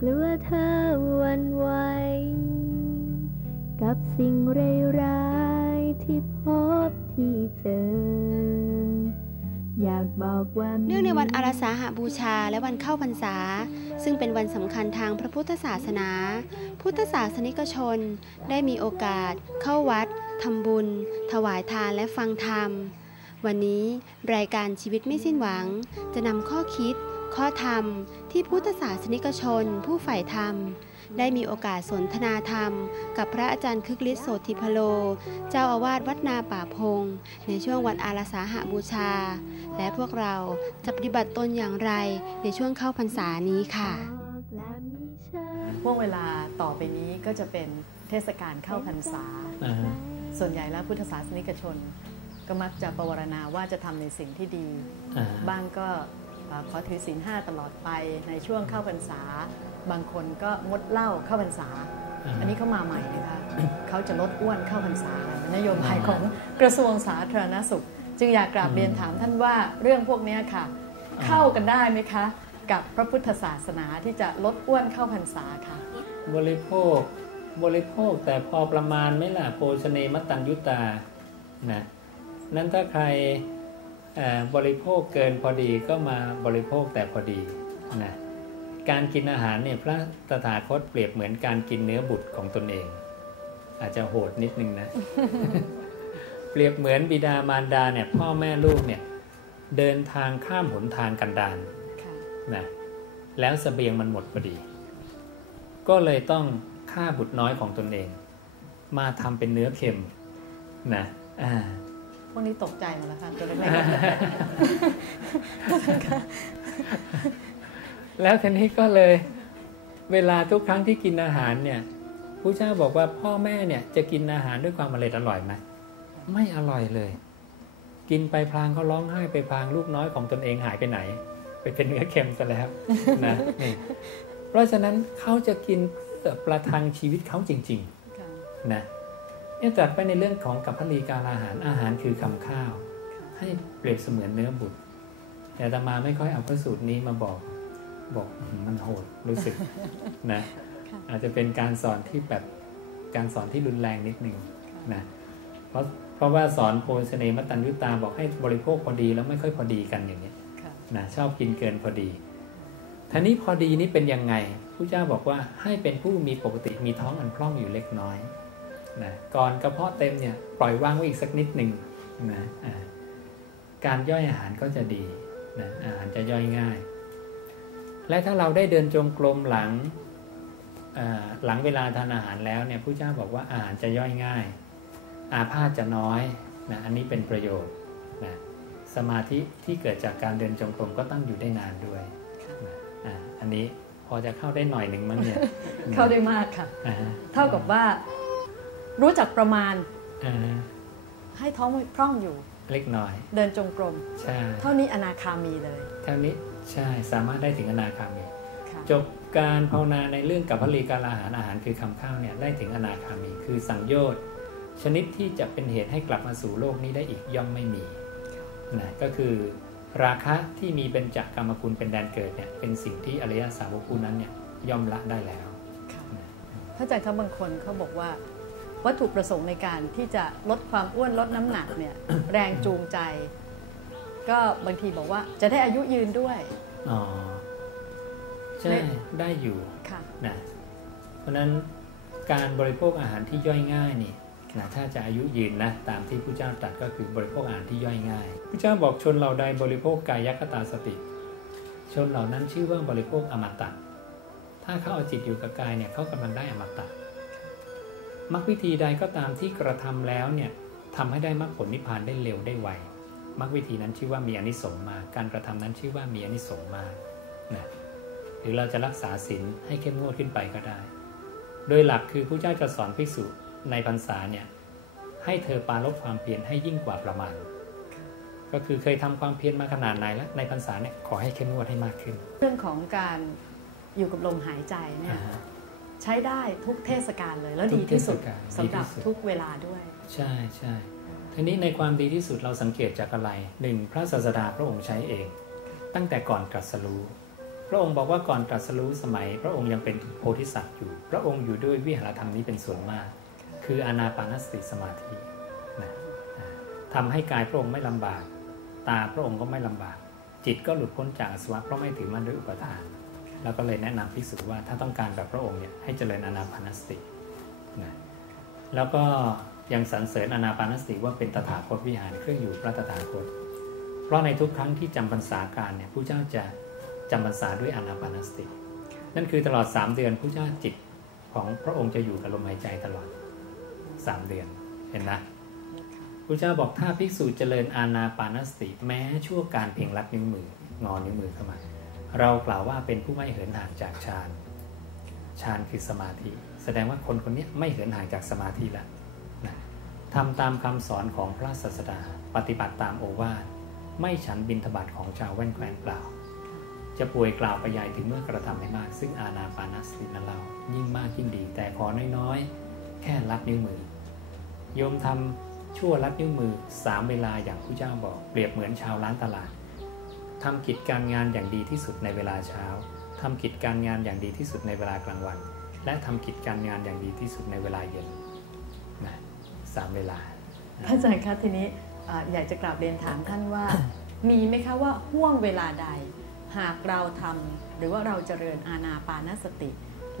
กลัวเธอวันไหว กับสิ่งร้ายที่พบที่เจอ อยากบอกว่าเนื่องในวันอาราสาหบูชาและวันเข้าพรรษา ซึ่งเป็นวันสำคัญทางพระพุทธศาสนา พุทธศาสนิกชนได้มีโอกาสเข้าวัดทำบุญ ถวายทานและฟังธรรม วันนี้รายการชีวิตไม่สิ้นหวังจะนำข้อคิด ข้อธรรมที่พุทธศาสนิกชน ผู้ใฝ่ธรรม ได้มีโอกาสสนทนาธรรม กับพระอาจารย์คึกฤทธิ์โสธิพโล เจ้าอาวาสวัดนาป่าพง ในช่วงวันอาราสาหบูชา และพวกเราจะปฏิบัติตนอย่างไรในช่วงเข้าพรรษานี้ค่ะและมีฉันห่วงเวลาต่อไปนี้ก็จะเป็นเทศกาลเข้าพรรษาอ่าฮะส่วนใหญ่แล้วพุทธศาสนิกชน ก็มักจะประวรณาว่าจะทำในสิ่งที่ดีอ่าบ้างก็เอ่อ ขอถือศีลห้าตลอดไปในช่วงเข้าพรรษา บางคนก็งดเหล้าเข้าพรรษา อันนี้เขามาใหม่นะคะเขาจะลดอ้วนเข้าพรรษาเป็นนโยบายของกระทรวงสาธารณสุข จึงอยากกราบเรียนถามท่านว่าเรื่องพวกเนี้ยค่ะ เข้ากันได้ไหมคะ กับพระพุทธศาสนาที่จะลดอ้วนเข้าพรรษาค่ะ บริโภคบริโภคแต่พอประมาณไหม่ล่ะโภชเนมตัญยุตานะนั้นถ้าใครเอ่อ บริโภคเกินพอดีก็มาบริโภคแต่พอดีนะการกินอาหารเนี่ยพระตถาคตเปรียบเหมือนการกินเนื้อบุตรของตนเอง อาจจะโหดนิดนึงนะ เปรียบเหมือนบิดามารดาเนี่ยพ่อแม่ลูกเนี่ยเดินทางข้ามหนทางกันดารค่ะนะแล้วสเสบียงมันหมดพอดี ก็เลยต้องฆ่าบุตรน้อยของตนเอง มาทำเป็นเนื้อเค็มนะอ่า พวกนี้ตกใจหมดแล้วค่ะตัวเล็กแล้วทีนี้ก็เลย เวลาทุกครั้งที่กินอาหารเนี่ยผู้เจ้าบอกว่าพ่อแม่เนี่ยจะกินอาหารด้วยความอร่อยอร่อยไหมไม่อร่อยเลย กินไปพลางเขาร้องไห้ไปพลางลูกน้อยของตนเองหายไปไหน ไปเป็นเนื้อเค็มซะแล้วนะนี่เพราะฉะนั้นเขาจะกินเพื่อประทังชีวิตเขาจริง ๆนะ เนี่ยจัดไปในเรื่องของกับพลีการอาหารอาหารคือคำข้าว ให้เปรียบเสมือนเนื้อบุตร แต่อาตมาไม่ค่อยเอาพระสูตรนี้มาบอกบอกอื้อหือมันโหดรู้สึกนะค่ะอาจจะเป็นการสอนที่แบบการสอนที่รุนแรงนิดนึงนะเพราะเพราะว่าสอนโพชเนมตัญยุตาบอกให้บริโภคพอดีแล้วไม่ค่อยพอดีกันอย่างนี้ยค่ะนะชอบกินเกินพอดีท่านี้พอดีนี่เป็นยังไงผู้เจ้าบอกว่าให้เป็นผู้มีปกติมีท้องอันพร่องอยู่เล็กน้อย นะก่อนกระเพาะเต็มเนี่ยปล่อยว่างไว้อีกสักนิดหนึ่งนะอ่าการย่อยอาหารก็จะดีนะอาหารจะย่อยง่าย และถ้าเราได้เดินจงกรมหลังอ่าหลังเวลาทานอาหารแล้วเนี่ยผู้เจ้าบอกว่าอาหารจะย่อยง่าย อาพาธจะน้อยนะอันนี้เป็นประโยชน์นะสมาธิที่เกิดจากการเดินจงกรมก็ตั้งอยู่ได้นานด้วยนะอ่าอันนี้พอจะเข้าได้หน่อยหนึ่งมั้งเนี่ยเข้าได้มากค่ะอ่าฮะเท่ากับว่า รู้จักประมาณอ่าฮะให้ท้องไม่พร่องอยู่ เล็กน้อย เดินจงกรมใช่เท่านี้อนาคามีเลยเท่านี้ใช่สามารถได้ถึงอนาคามีค่ะจบการภาวนาในเรื่องกับพลีการอาหารอาหารคือคำข้าวเนี่ยได้ถึงอนาคามี คือสังโยชน์ชนิดที่จะเป็นเหตุให้กลับมาสู่โลกนี้ได้อีกย่อมไม่มีนะก็คือราคะที่มีเป็นจักกรรมคุณเป็นแดนเกิดเนี่ยเป็นสิ่งที่อริยสาวกผู้นั้นเนี่ยย่อมละได้แล้วค่ะพระอาจารย์ครับบางคนเขาบอกว่า วัตถุประสงค์ในการที่จะลดความอ้วนลดน้ำหนักเนี่ยแรงจูงใจ ก็บางทีบอกว่าจะได้อายุยืนด้วยอ๋อใช่ไม่ได้อยู่ค่ะนะเพราะฉะนั้นการบริโภคอาหารที่ย่อยง่ายนี่นะถ้าจะอายุยืนนะตามที่พระเจ้าตรัสก็คือบริโภคอาหารที่ย่อยง่ายพระเจ้าบอกชนเหล่าใดบริโภคกายคตาสติ ชนเหล่านั้นชื่อว่าบริโภคอมตะถ้าเขาเอาจิตอยู่กับกายเนี่ยเขากำลังได้อมตะ มรรควิธีใดก็ตามที่กระทำแล้วเนี่ยทำให้ได้มรรคผลนิพพานได้เร็วได้ไวมรรควิธีนั้นชื่อว่ามีอานิสงส์มาก การกระทำนั้นชื่อว่ามีอานิสงส์มากนะหรือเราจะรักษาศีลให้เข้มงวดขึ้นไปก็ได้ โดยหลักคือผู้เจ้าจะสอนภิกษุในพรรษาเนี่ยให้เธอปราลบความเพียรให้ยิ่งกว่าประมาณ ก็คือเคยทำความเพียรมาขนาดไหนแล้วในพรรษาเนี่ยขอให้เข้มงวดให้มากขึ้น เรื่องของการอยู่กับลมหายใจเนี่ยอ่าฮะ ใช้ได้ทุกเทศกาลเลย แล้วทุดีกที่สุดเทศกาลสำหรับดีที่สุดทุกเวลาด้วย ใช่ใช่ทีนี้ในความดีที่สุดเราสังเกตจากอะไรหนึ่งพระศาสดาพระองค์ใช้เอง ตั้งแต่ก่อนตรัสรู้พระองค์บอกว่าก่อนตรัสรู้สมัย พระองค์ยังเป็นโพธิสัตว์อยู่ พระองค์อยู่ด้วยวิหารธรรมนี้เป็นส่วนมาก คืออานาปานสติสมาธินะทำให้กายพระองค์ไม่ลำบาก ตาพระองค์ก็ไม่ลำบาก จิตก็หลุดพ้นจากอสวะเพราะไม่ถือมั่นด้วยอุปทาน แล้วก็เลยแนะนำภิกษุว่าถ้าต้องการแบบพระองค์เนี่ยให้เจริญอนาปานสตินะแล้วก็ยังสรรเสริญอนาปานสติว่าเป็นตถาคตวิหารเครื่องอยู่พระตถาคต เพราะในทุกครั้งที่จำพรรษาการเนี่ยผู้เจ้าจะจำพรรษาด้วยอนาปานสติ นั่นคือตลอด 3 เดือนผู้เจ้าจิตของพระองค์จะอยู่กับลมหายใจตลอด 3 เดือนเห็นนะพระเจ้าบอกถ้าภิกษุเจริญอานาปานสติ แม้ชั่วการเพ่งรัดนิ้วมืองอนิ้วมือเข้ามา เรากล่าวว่าเป็นผู้ไม่เหินห่างจากฌานฌานคือสมาธิ แสดงว่าคนคนนี้ไม่เหินห่างจากสมาธิแล้วนะทำตามคำสอนของพระศาสดาปฏิบัติตามโอวาทไม่ฉันบินทบาทของชาวแว่นแคว้นเปล่า จะป่วยกล่าวไปใหญ่ถึงเมื่อกระทำให้มาก ซึ่งอาณาปานสตินั้นเรายิ่งมากยิ่งดี แต่ขอน้อยๆ แค่ลัดนิ้วมือ โยมทำชั่วลัดนิ้วมือสามเวลาอย่างผู้เจ้าบอก เปรียบเหมือนชาวร้านตลาด ทำกิจการงานอย่างดีที่สุดในเวลาเช้าทำกิจการงานอย่างดีที่สุดในเวลากลางวัน และทำกิจการงานอย่างดีที่สุดในเวลาเย็นนะสามเวลาพระอาจารย์คะทีนี้อ่าอยากจะกราบเรียนถามท่านว่า มีไหมคะว่าห่วงเวลาใด หากเราทำหรือว่าเราเจริญอาณาปานสติ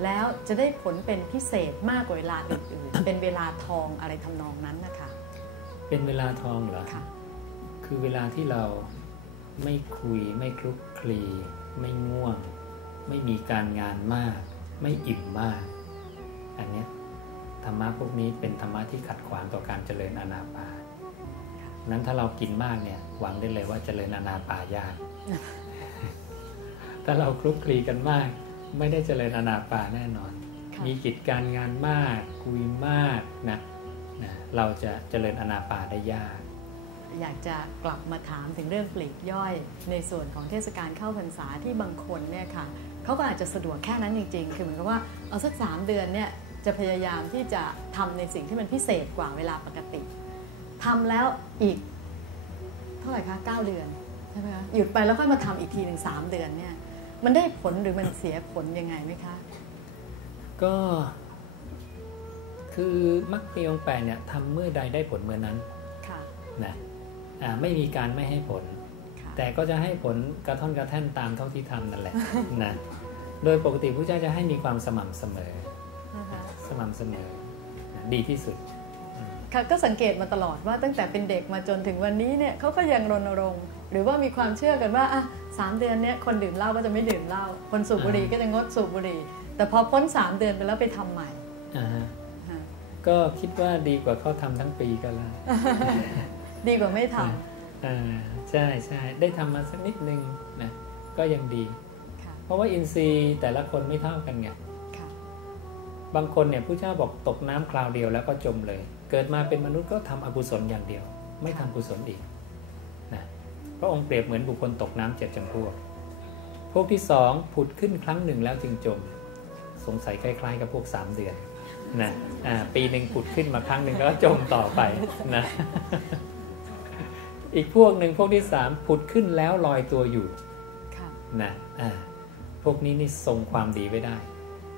แล้วจะได้ผลเป็นพิเศษมากกว่าเวลาอื่นๆ เป็นเวลาทองอะไรทำนองนั้นนะคะ เป็นเวลาทองเหรอค่ะคือเวลาที่เรา ไม่คุย ไม่คลุกคลี ไม่ง่วง ไม่มีการงานมาก ไม่อิ่มมาก อันเนี้ยธรรมะพวกนี้เป็นธรรมะที่ขัดขวางต่อการเจริญอานาปานนั้นถ้าเรากินมากเนี่ยหวังได้เลยว่าเจริญอานาปายาก ถ้าเราคลุกคลีกันมาก ไม่ได้เจริญอานาปาแน่นอนค่ะมีกิจการงานมาก คุยมากนะนะเราจะเจริญอานาปาได้ยาก อยากจะกลับมาถามถึงเรื่องปลีกย่อย ในส่วนของเทศกาลเข้าพรรษาที่บางคนเนี่ยค่ะเขาก็อาจจะสะดวกแค่นั้นจริง ๆ คือเหมือนกับว่าเอาสักสามเดือนเนี่ยจะพยายามที่จะทำในสิ่งที่มันพิเศษกว่าเวลาปกติทำแล้วอีกเท่าไหร่คะเก้าเดือนใช่ไหมคะหยุดไปแล้วค่อยมาทำอีกทีหนึ่งสามเดือนเนี่ยมันได้ผลหรือมันเสียผลยังไงไหมคะ ก็คือมักมีองค์แปดเนี่ยทำเมื่อใดได้ผลเมื่อนั้นค่ะนะอ่า ไม่มีการไม่ให้ผลค่ะแต่ก็จะให้ผลกระท่อนกระแท่นตามเท่าที่ทำนั่นแหละนะโดยปกติพระเจ้าจะให้มีความสม่ำเสมอนะคะสม่ำเสมอนะดีที่สุดอืมค่ะก็สังเกตมาตลอดว่าตั้งแต่เป็นเด็กมาจนถึงวันนี้เนี่ยเขาก็ยังรณรงค์ หรือว่ามีความเชื่อกันว่าอะสามเดือนเนี่ยคนดื่มเหล้าก็จะไม่ดื่มเหล้าคนสูบบุหรี่ก็จะงดสูบบุหรี่ แต่พอพ้นสามเดือนไปแล้วไปทำใหม่อ่าฮะค่ะก็คิดว่าดีกว่าเขาทำทั้งปีก็แล้ว ดีกว่าไม่ทอ่าใช่ใช่ได้ทำมาสักนิดนึงนะก็ยังดีำค่ะเพราะว่าอินทรีย์แต่ละคนไม่เท่ากันไงค่ะบางคนเนี่ยผู้เจ้าบอกตกน้ำคราวเดียวแล้วก็จมเลย เกิดมาเป็นมนุษย์ก็ทำอกุศลอย่างเดียว ไม่ทำกุศลอีกนะพระองค์เปรียบเหมือนบุคคลตกน้ำเจ็ดจำพวก พวกที่สองผุดขึ้นครั้งหนึ่งแล้วจึงจม สงสัยคล้ายๆ กับพวกสามเดือนนะอ่าปีหนึ่งผุดขึ้นมาครั้งหนึ่งแล้วก็จมต่อไปนะ อีกพวกหนึ่งพวกที่สามผุดขึ้นแล้วลอยตัวอยู่ค่ะนะอ่าพวกนี้นี่ทรงความดีไว้ได้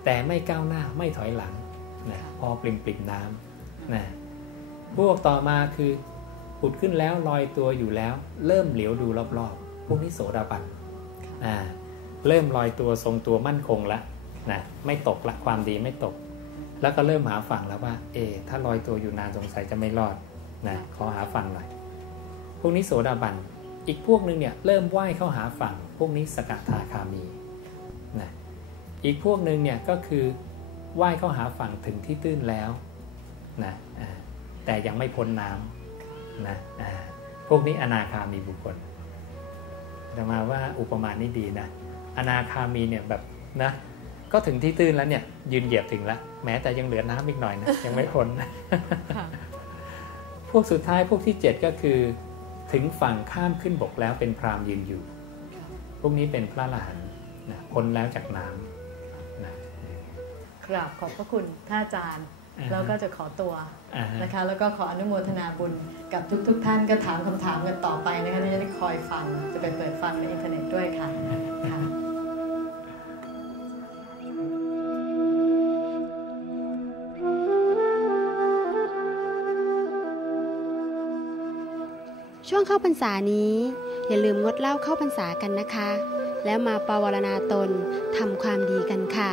แต่ไม่ก้าวหน้าไม่ถอยหลังนะพอปริมปริมน้ำนะพวกต่อมาคือผุดขึ้นแล้วลอยตัวอยู่แล้ว เริ่มเหลียวดูรอบๆ พวกนี้โสดาบันอ่าเริ่มลอยตัวทรงตัวมั่นคงแล้วนะไม่ตกละความดีไม่ตก แล้วก็เริ่มหาฝั่งแล้วว่า เอะถ้าลอยตัวอยู่นานสงสัยจะไม่รอดนะขอหาฝั่งหน่อย พวกนี้โสดาบัน อีกพวกหนึงเนี่ยเริ่มว่ายเข้าหาฝั่ง พวกนี้สกทาคามีนะอีกพวกหนึ่งเนี่ยก็คือว่ายเข้าหาฝั่งถึงที่ตื้นแล้วนะอ่าแต่ยังไม่พ้นน้ำนะอ่าพวกนี้อนาคามีบุคคลแต่มาว่าอุปมานี้ดีนะอนาคามีเนี่ยแบบนะก็ถึงที่ตื้นแล้วเนี่ยยืนเหยียบถึงแล้วแม้แต่ยังเหลือน้ำอีกหน่อยนะยังไม่พ้นค่ะพวกสุดท้ายพวกที่ 7 ก็คือ ถึงฝั่งข้ามขึ้นบกแล้วเป็นพรามยืนอยู่ พวกนี้เป็นพระอรหันต์นะพ้นแล้วจากน้ำนะกราบขอบพระคุณท่านอาจารย์อ่าฮะแล้วก็จะขอตัวอ่าฮะนะคะแล้วก็ขออนุโมทนาบุญกับทุกๆทท่านก็ถามคำถามกันต่อไปนะคะที่จะได้คอยฟังจะไปเปิดฟังในอินเทอร์เน็ตด้วยค่ะค่ะ ช่วงเข้าพรรษานี้ อย่าลืมงดเหล้าเข้าพรรษากันนะคะ แล้วมาปวารณาตนทำความดีกันค่ะ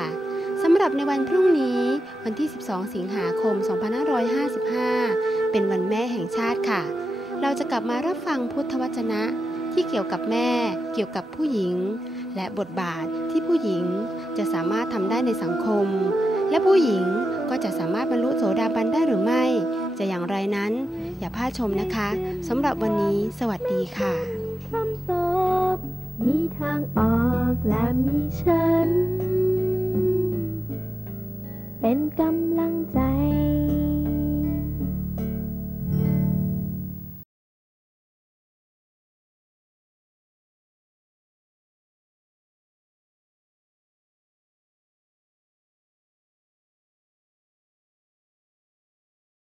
สำหรับในวันพรุ่งนี้วันที่ 12 สิงหาคม 2555 เป็นวันแม่แห่งชาติค่ะ เราจะกลับมารับฟังพุทธวจนะที่เกี่ยวกับแม่ เกี่ยวกับผู้หญิง และบทบาทที่ผู้หญิงจะสามารถทำได้ในสังคม และผู้หญิงก็จะสามารถบรรลุโสดาบันได้หรือไม่ จะอย่างไรนั้น อย่าพลาดชมนะคะสำหรับวันนี้ สวัสดีค่ะคำตอบมีทางออกและมีฉัน เป็นกำ